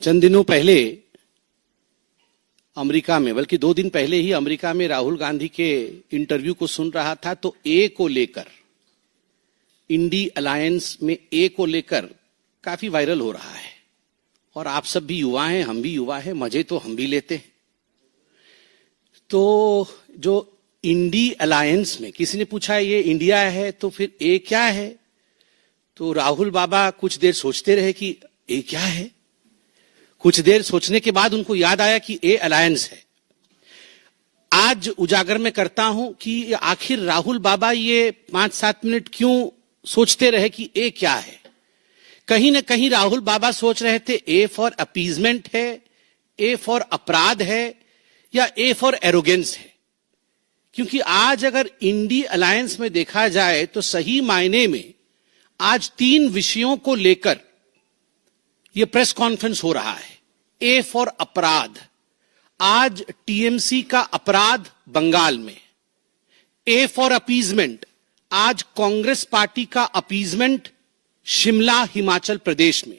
चंद दिनों पहले अमेरिका में, बल्कि 2 दिन पहले ही अमेरिका में राहुल गांधी के इंटरव्यू को सुन रहा था, तो ए को लेकर, इंडी अलायंस में ए को लेकर काफी वायरल हो रहा है। और आप सब भी युवा हैं, हम भी युवा हैं, मजे तो हम भी लेते हैं। तो जो इंडी अलायंस में, किसी ने पूछा ये इंडिया है तो फिर ए क्या है, तो राहुल बाबा कुछ देर सोचते रहे कि ए क्या है। कुछ देर सोचने के बाद उनको याद आया कि ए अलायंस है। आज उजागर में करता हूं कि आखिर राहुल बाबा ये 5-7 मिनट क्यों सोचते रहे कि ए क्या है। कहीं ना कहीं राहुल बाबा सोच रहे थे ए फॉर अपीजमेंट है, ए फॉर अपराध है, या ए फॉर एरोगेंस है। क्योंकि आज अगर इंडी अलायंस में देखा जाए तो सही मायने में आज 3 विषयों को लेकर यह प्रेस कॉन्फ्रेंस हो रहा है। ए फॉर अपराध, आज टीएमसी का अपराध बंगाल में। ए फॉर अपीजमेंट, आज कांग्रेस पार्टी का अपीजमेंट शिमला हिमाचल प्रदेश में।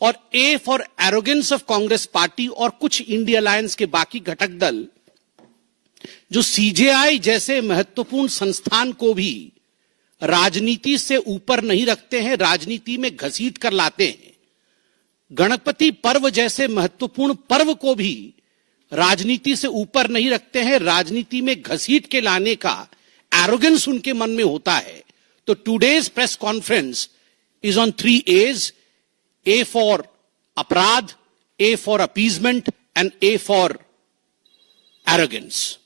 और ए for arrogance of Congress party और कुछ इंडी अलायंस के बाकी घटक दल जो सीजेआई जैसे महत्वपूर्ण संस्थान को भी राजनीति से ऊपर नहीं रखते हैं, राजनीति में घसीट कर लाते हैं। गणपति पर्व जैसे महत्वपूर्ण पर्व को भी राजनीति से ऊपर नहीं रखते हैं, राजनीति में घसीट के लाने का एरोगेंस उनके मन में होता है। तो today's press conference is on 3 A's: A for अपराध, A for appeasement and A for arrogance.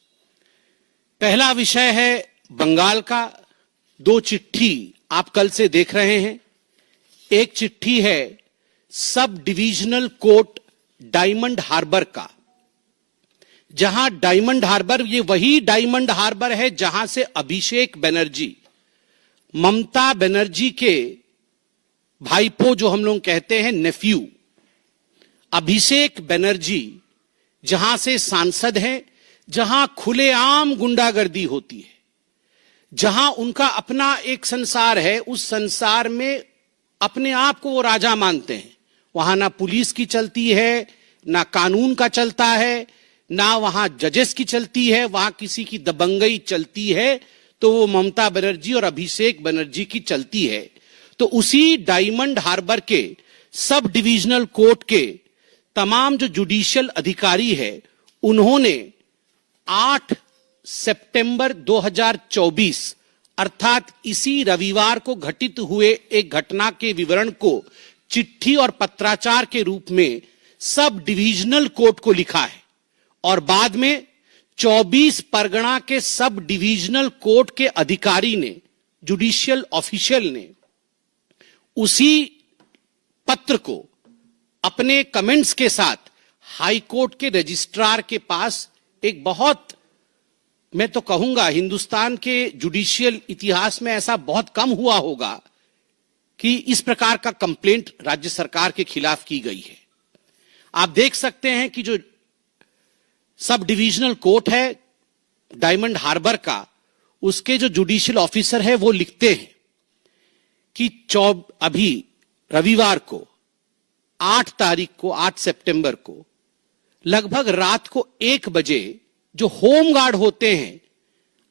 पहला विषय है बंगाल का। 2 चिट्ठी आप कल से देख रहे हैं। एक चिट्ठी है sub divisional court diamond harbour का, जहां डायमंड हार्बर, ये वही डायमंड हार्बर है जहां से अभिषेक बनर्जी, ममता बनर्जी के भाईपो जो हम लोग कहते हैं नेफ्यू, अभिषेक बनर्जी जहां से सांसद हैं, जहां खुलेआम गुंडागर्दी होती है, जहां उनका अपना एक संसार है, उस संसार में अपने आप को वो राजा मानते हैं। वहां ना पुलिस की चलती है, ना कानून का चलता है, ना वहां जजेस की चलती है, वहां किसी की दबंगई चलती है तो वो ममता बनर्जी और अभिषेक बनर्जी की चलती है। तो उसी डायमंड हार्बर के सब डिविजनल कोर्ट के तमाम जो जुडिशियल अधिकारी है, उन्होंने 8 सितंबर 2024 अर्थात इसी रविवार को घटित हुए एक घटना के विवरण को चिट्ठी और पत्राचार के रूप में सब डिविजनल कोर्ट को लिखा है। और बाद में 24 परगना के सब डिविजनल कोर्ट के अधिकारी ने, जुडिशियल ऑफिशियल ने, उसी पत्र को अपने कमेंट्स के साथ हाई कोर्ट के रजिस्ट्रार के पास, एक बहुत, मैं तो कहूंगा हिंदुस्तान के जुडिशियल इतिहास में ऐसा बहुत कम हुआ होगा कि इस प्रकार का कंप्लेंट राज्य सरकार के खिलाफ की गई है। आप देख सकते हैं कि जो सब डिविजनल कोर्ट है डायमंड हार्बर का, उसके जो जुडिशियल ऑफिसर है वो लिखते हैं कि अभी रविवार को 8 तारीख को, 8 सितंबर को लगभग रात को 1 बजे जो होम गार्ड होते हैं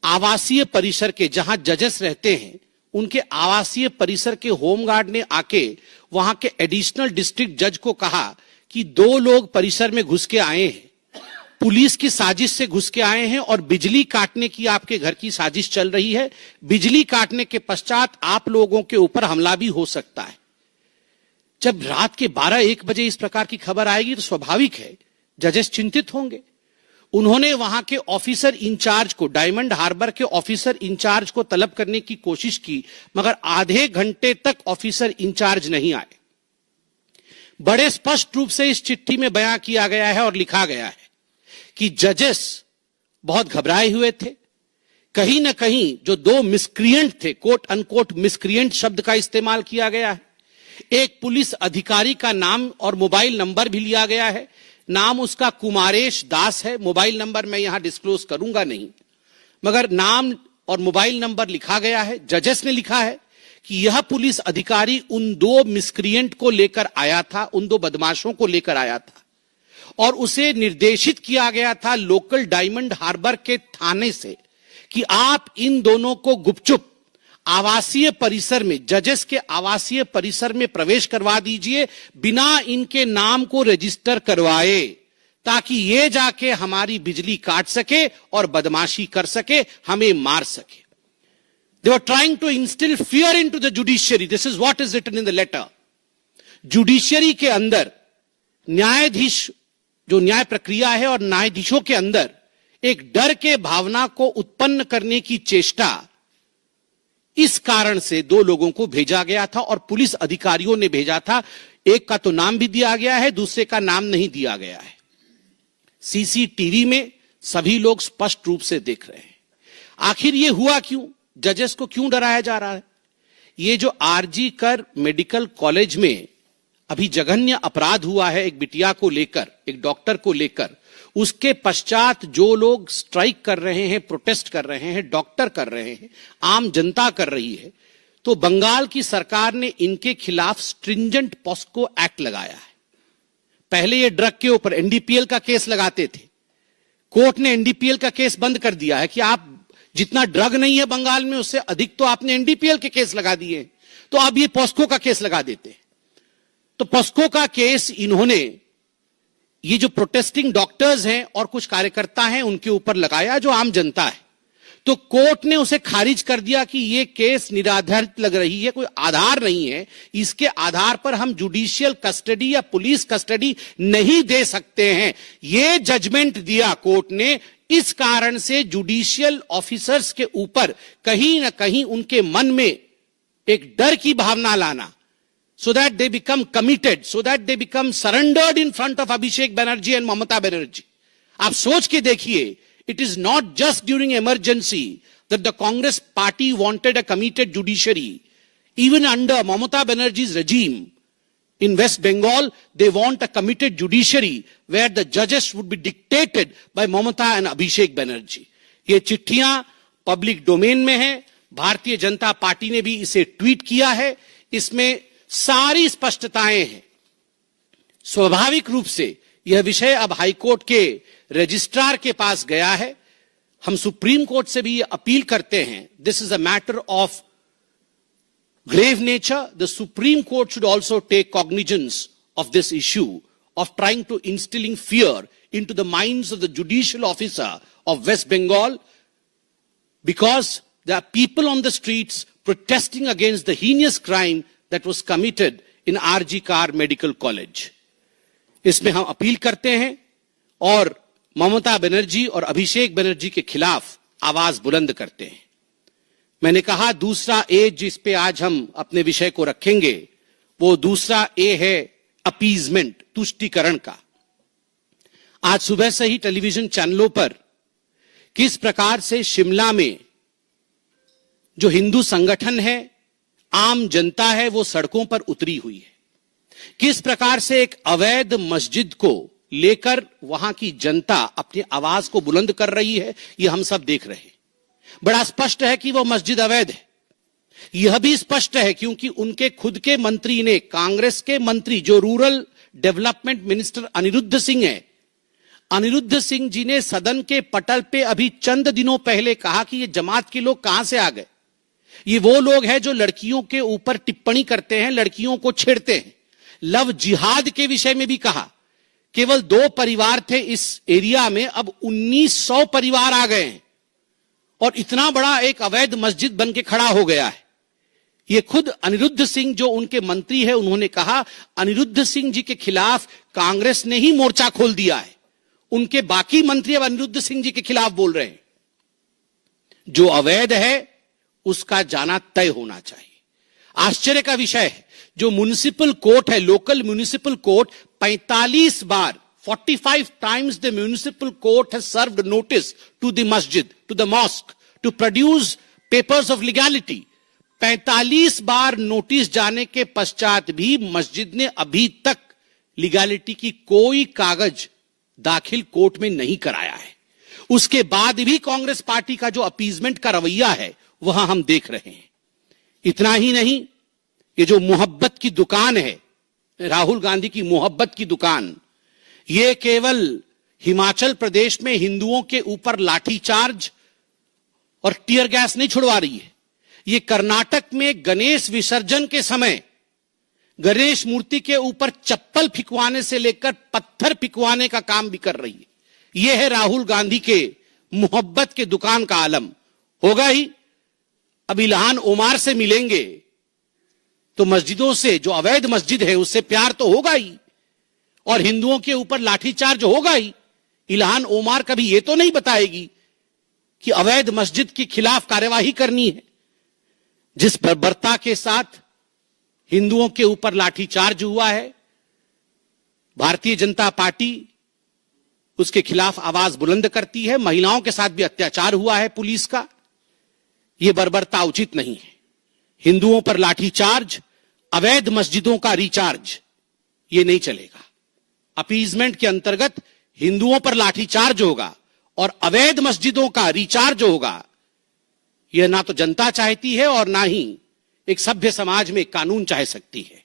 आवासीय परिसर के, जहां जजेस रहते हैं, उनके आवासीय परिसर के होम गार्ड ने आके वहां के एडिशनल डिस्ट्रिक्ट जज को कहा कि 2 लोग परिसर में घुस के आए हैं, पुलिस की साजिश से घुस के आए हैं और बिजली काटने की आपके घर की साजिश चल रही है। बिजली काटने के पश्चात आप लोगों के ऊपर हमला भी हो सकता है। जब रात के 12-1 बजे इस प्रकार की खबर आएगी तो स्वाभाविक है जजेस चिंतित होंगे। उन्होंने वहां के ऑफिसर इंचार्ज को, डायमंड हार्बर के ऑफिसर इंचार्ज को तलब करने की कोशिश की, मगर आधे घंटे तक ऑफिसर इंचार्ज नहीं आए। बड़े स्पष्ट रूप से इस चिट्ठी में बयां किया गया है और लिखा गया है कि जजेस बहुत घबराए हुए थे। कहीं ना कहीं जो 2 मिसक्रिएंट थे, कोट अनकोट मिसक्रिएंट शब्द का इस्तेमाल किया गया है। एक पुलिस अधिकारी का नाम और मोबाइल नंबर भी लिया गया है। नाम उसका कुमारेश दास है, मोबाइल नंबर मैं यहां डिस्क्लोज करूंगा नहीं, मगर नाम और मोबाइल नंबर लिखा गया है। जजेस ने लिखा है कि यह पुलिस अधिकारी उन दो मिसक्रिएंट को लेकर आया था, उन दो बदमाशों को लेकर आया था और उसे निर्देशित किया गया था लोकल डायमंड हार्बर के थाने से कि आप इन दोनों को गुपचुप आवासीय परिसर में, जजेस के आवासीय परिसर में प्रवेश करवा दीजिए बिना इनके नाम को रजिस्टर करवाए, ताकि ये जाके हमारी बिजली काट सके और बदमाशी कर सके, हमें मार सके। They were trying to instill fear into the judiciary. This is what is written in the letter. Judiciary के अंदर न्यायाधीश, जो न्याय प्रक्रिया है और न्यायाधीशों के अंदर एक डर के भावना को उत्पन्न करने की चेष्टा, इस कारण से दो लोगों को भेजा गया था और पुलिस अधिकारियों ने भेजा था। एक का तो नाम भी दिया गया है, दूसरे का नाम नहीं दिया गया है। सीसीटीवी में सभी लोग स्पष्ट रूप से देख रहे हैं। आखिर ये हुआ क्यों? जजेस को क्यों डराया जा रहा है? ये जो आरजी कर मेडिकल कॉलेज में अभी जघन्य अपराध हुआ है एक बिटिया को लेकर, एक डॉक्टर को लेकर, उसके पश्चात जो लोग स्ट्राइक कर रहे हैं, प्रोटेस्ट कर रहे हैं, डॉक्टर कर रहे हैं, आम जनता कर रही है, तो बंगाल की सरकार ने इनके खिलाफ स्ट्रिंजेंट पॉस्को एक्ट लगाया है। पहले ये ड्रग के ऊपर एनडीपीएल का केस लगाते थे, कोर्ट ने एनडीपीएल का केस बंद कर दिया है कि आप जितना ड्रग नहीं है बंगाल में उससे अधिक तो आपने एनडीपीएल के केस लगा दिए, तो अब ये पॉस्को का केस लगा देते हैं। तो पॉस्को का केस इन्होंने ये जो प्रोटेस्टिंग डॉक्टर्स हैं और कुछ कार्यकर्ता हैं उनके ऊपर लगाया, जो आम जनता है। तो कोर्ट ने उसे खारिज कर दिया कि ये केस निराधारित लग रही है, कोई आधार नहीं है, इसके आधार पर हम जुडिशियल कस्टडी या पुलिस कस्टडी नहीं दे सकते हैं। ये जजमेंट दिया कोर्ट ने। इस कारण से जुडिशियल ऑफिसर्स के ऊपर कहीं ना कहीं उनके मन में एक डर की भावना लाना, so that they become committed, so that they become surrendered in front of Abhishek Banerjee and Mamata Banerjee. आप सोच के देखिए, it is not just during emergency that the Congress party wanted a committed judiciary. Even under Mamata Banerjee's regime in West Bengal, they want a committed judiciary where the judges would be dictated by Mamata and Abhishek Banerjee. ये चिट्ठियां public domain में हैं, Bharatiya Janata party ने भी इसे tweet किया है, इसमें सारी स्पष्टताएं हैं। स्वाभाविक रूप से यह विषय अब हाईकोर्ट के रजिस्ट्रार के पास गया है। हम सुप्रीम कोर्ट से भी अपील करते हैं, this is a matter of grave nature. The Supreme Court should also take cognizance of this issue of trying to instilling fear into the minds of the judicial officer of West Bengal, because there are people on the streets protesting against the heinous crime that was committed in RG Kar Medical College. इसमें हम appeal करते हैं और ममता बनर्जी और अभिषेक बनर्जी के खिलाफ आवाज बुलंद करते हैं। मैंने कहा दूसरा ए जिस पे आज हम अपने विषय को रखेंगे, वो दूसरा ए है अपीजमेंट, तुष्टीकरण का। आज सुबह से ही टेलीविजन चैनलों पर किस प्रकार से शिमला में जो हिंदू संगठन है, आम जनता है, वो सड़कों पर उतरी हुई है। किस प्रकार से एक अवैध मस्जिद को लेकर वहां की जनता अपनी आवाज को बुलंद कर रही है, ये हम सब देख रहे हैं। बड़ा स्पष्ट है कि वो मस्जिद अवैध है। यह भी स्पष्ट है क्योंकि उनके खुद के मंत्री ने, कांग्रेस के मंत्री जो rural development minister Anirudh Singh है, अनिरुद्ध सिंह जी ने सदन के पटल पे अभी चंद दिनों पहले कहा कि ये जमात के लोग कहां से आ गए। ये वो लोग हैं जो लड़कियों के ऊपर टिप्पणी करते हैं, लड़कियों को छेड़ते हैं। लव जिहाद के विषय में भी कहा, केवल 2 परिवार थे इस एरिया में, अब 1900 परिवार आ गए हैं और इतना बड़ा एक अवैध मस्जिद बन के खड़ा हो गया है। ये खुद अनिरुद्ध सिंह जो उनके मंत्री है, उन्होंने कहा अनिरुद्ध सिंह जी के खिलाफ कांग्रेस ने ही मोर्चा खोल दिया है। उनके बाकी मंत्री अब अनिरुद्ध सिंह जी के खिलाफ बोल रहे हैं। जो अवैध है उसका जाना तय होना चाहिए। आश्चर्य का विषय है, जो म्युनिसिपल कोर्ट है, local municipal court 45 bar 45 times the municipal court has served notice to the masjid, to the mosque, to produce papers of legality. 45 bar notice जाने के पश्चात भी मस्जिद ने अभी तक लीगैलिटी की कोई कागज दाखिल कोर्ट में नहीं कराया है। उसके बाद भी कांग्रेस पार्टी का जो अपीजमेंट का रवैया है वह हम देख रहे हैं। इतना ही नहीं, ये जो मोहब्बत की दुकान है, राहुल गांधी की मोहब्बत की दुकान, ये केवल हिमाचल प्रदेश में हिंदुओं के ऊपर लाठीचार्ज और टीयर गैस नहीं छुड़वा रही है, ये कर्नाटक में गणेश विसर्जन के समय गणेश मूर्ति के ऊपर चप्पल फिकवाने से लेकर पत्थर फिकवाने का काम भी कर रही है। यह है राहुल गांधी के मोहब्बत के दुकान का आलम। होगा ही, अब इल्हान ओमार से मिलेंगे तो मस्जिदों से, जो अवैध मस्जिद है उससे प्यार तो होगा ही, और हिंदुओं के ऊपर लाठीचार्ज होगा ही। इल्हान ओमार कभी यह तो नहीं बताएगी कि अवैध मस्जिद के खिलाफ कार्यवाही करनी है। जिस बर्बरता के साथ हिंदुओं के ऊपर लाठीचार्ज हुआ है, भारतीय जनता पार्टी उसके खिलाफ आवाज बुलंद करती है। महिलाओं के साथ भी अत्याचार हुआ है पुलिस का, यह बर्बरता उचित नहीं है। हिंदुओं पर लाठीचार्ज, अवैध मस्जिदों का रिचार्ज, यह नहीं चलेगा। अपीजमेंट के अंतर्गत हिंदुओं पर लाठीचार्ज होगा और अवैध मस्जिदों का रिचार्ज होगा। यह ना तो जनता चाहती है और ना ही एक सभ्य समाज में कानून चाह सकती है।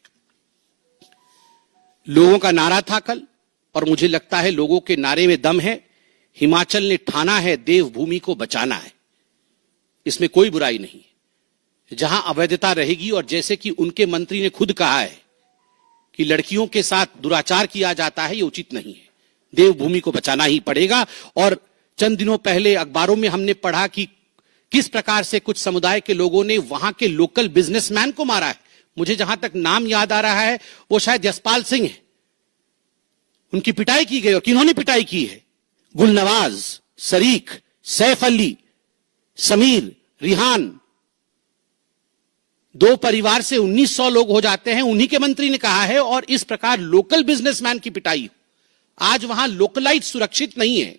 लोगों का नारा था कल, और मुझे लगता है लोगों के नारे में दम है। हिमाचल ने ठाना है देवभूमि को बचाना है, इसमें कोई बुराई नहीं है। जहां अवैधता रहेगी, और जैसे कि उनके मंत्री ने खुद कहा है कि लड़कियों के साथ दुराचार किया जाता है, यह उचित नहीं है। देवभूमि को बचाना ही पड़ेगा। और चंद दिनों पहले अखबारों में हमने पढ़ा कि किस प्रकार से कुछ समुदाय के लोगों ने वहां के लोकल बिजनेसमैन को मारा है। मुझे जहां तक नाम याद आ रहा है वो शायद यशपाल सिंह है। उनकी पिटाई की गई, और किन्होंने पिटाई की है? गुलनवाज, शरीक, सैफ अली, समीर, रिहान, 2 परिवार से 1900 लोग हो जाते हैं, उन्हीं के मंत्री ने कहा है। और इस प्रकार लोकल बिजनेसमैन की पिटाई, आज वहां लोकलाइट सुरक्षित नहीं है,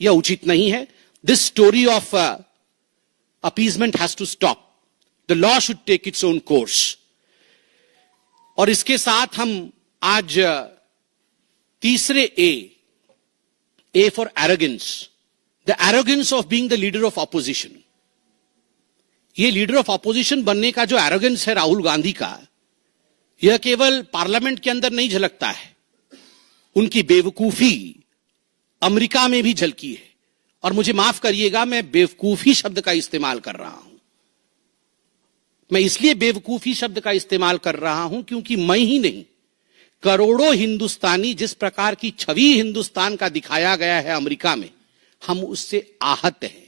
यह उचित नहीं है। This story of appeasement has to stop. The law should take its own course. और इसके साथ हम आज तीसरे A for arrogance, the arrogance of being the leader of opposition. ये लीडर ऑफ ऑपोजिशन बनने का जो एरोगेंस है राहुल गांधी का, यह केवल पार्लियामेंट के अंदर नहीं झलकता है, उनकी बेवकूफी अमेरिका में भी झलकी है। और मुझे माफ करिएगा, मैं बेवकूफी शब्द का इस्तेमाल कर रहा हूं। मैं इसलिए बेवकूफी शब्द का इस्तेमाल कर रहा हूं क्योंकि मैं ही नहीं, करोड़ों हिंदुस्तानी, जिस प्रकार की छवि हिंदुस्तान का दिखाया गया है अमेरिका में, हम उससे आहत हैं।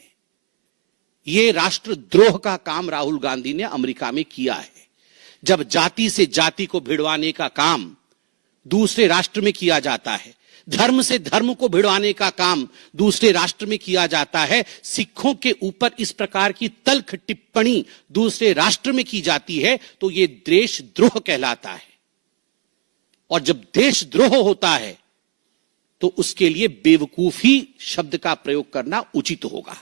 यह राष्ट्रद्रोह का काम राहुल गांधी ने अमेरिका में किया है। जब जाति से जाति को भिड़वाने का काम दूसरे राष्ट्र में किया जाता है, धर्म से धर्म को भिड़वाने का काम दूसरे राष्ट्र में किया जाता है, सिखों के ऊपर इस प्रकार की तल्ख टिप्पणी दूसरे राष्ट्र में की जाती है, तो यह देशद्रोह कहलाता है। और जब देशद्रोह होता है तो उसके लिए बेवकूफी शब्द का प्रयोग करना उचित होगा।